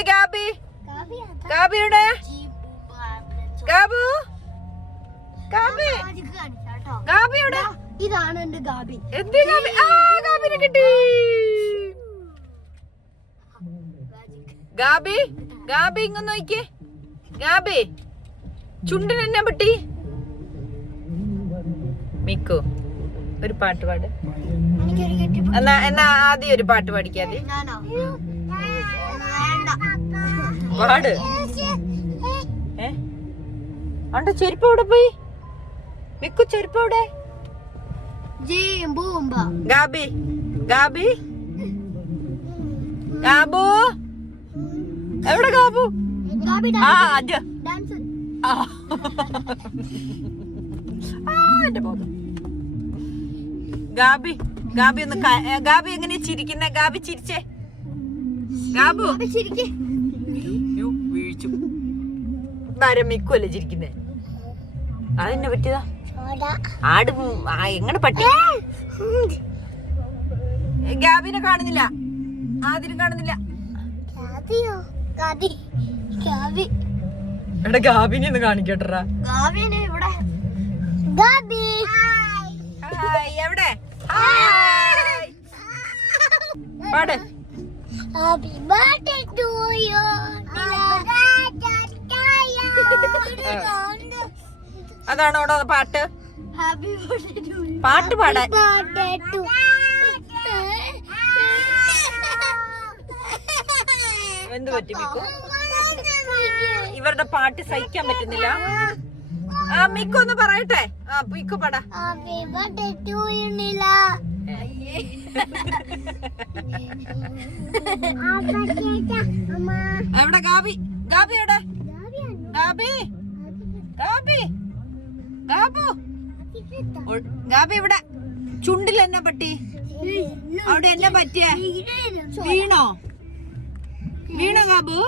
എവിടെ Gabi? Gabi എവിടെ? ഗാബു Gabi Gabi എവിടെ? ഇതാണ് എന്റെ ഗാബി. എന്ത് ഗാബി? ആ ഗാബിനെ കിട്ടി. ഗാബി ഗാബി ഇങ്ങ് നോക്കിയേ. ഗാബി ചുണ്ടിന് എന്നെ പറ്റി. മിക്കു ഒരു പാട്ട് പാട്. എന്നാ ആദ്യം ഒരു പാട്ട് പാടിക്കാതെ പാട്. അണ്ട ചെരുപ്പ് എവിടെ പോയി? മിക്കു ചെരുപ്പ് എവിടെ? ഗാബി ഗാബി ഗാബു എവിടെ ഗാബു? ആ അത് എന്റെ ബോധം. ഗാബി ഗാബി ഒന്ന് ഗാബി എങ്ങനെയാ ചിരിക്കുന്നേ? ഗാബി ചിരിച്ചേ. ഗാബു വീഴ്ചു. മിക്കു അല്ലേ ചിരിക്കുന്നേ? അതെന്നെ പറ്റിയതാ. ആട് എങ്ങനെ പറ്റി? ഗാബിനെ കാണുന്നില്ല, ആദ്യം കാണുന്നില്ല. എടാ ഗാബിനെ ഒന്ന് കാണിക്കട്ടാ. എവിടെ പാട്. അതാണോ അവിടെ പാട്ട്? പാട്ട് പാടാൻ എന്ത് പറ്റി മിക്കു? ഇവരുടെ പാട്ട് സഹിക്കാൻ പറ്റുന്നില്ല. ആ മിക്കു ഒന്ന് പറയട്ടെ. ആ മിക്കു പാടാ. എവിടെ ഗാബി? ഗാബി എവിടെ? ഗാബി ഗാബി ഗാബു ഗാബി ഇവിടെ. ചുണ്ടിൽ എന്നെ പറ്റി. അവിടെ എന്നെ പറ്റിയേ? വീണോ? വീണോ ഗാബു?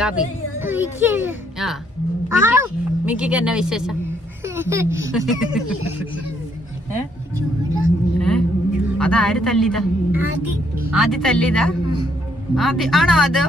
ഗാബി ആ മിക്കിക്ക് എന്നെ വിശേഷം? അതാര് തല്ലിയതാ? ആദ്യം തല്ലിയതാ? ആദ്യം ആണോ അത്?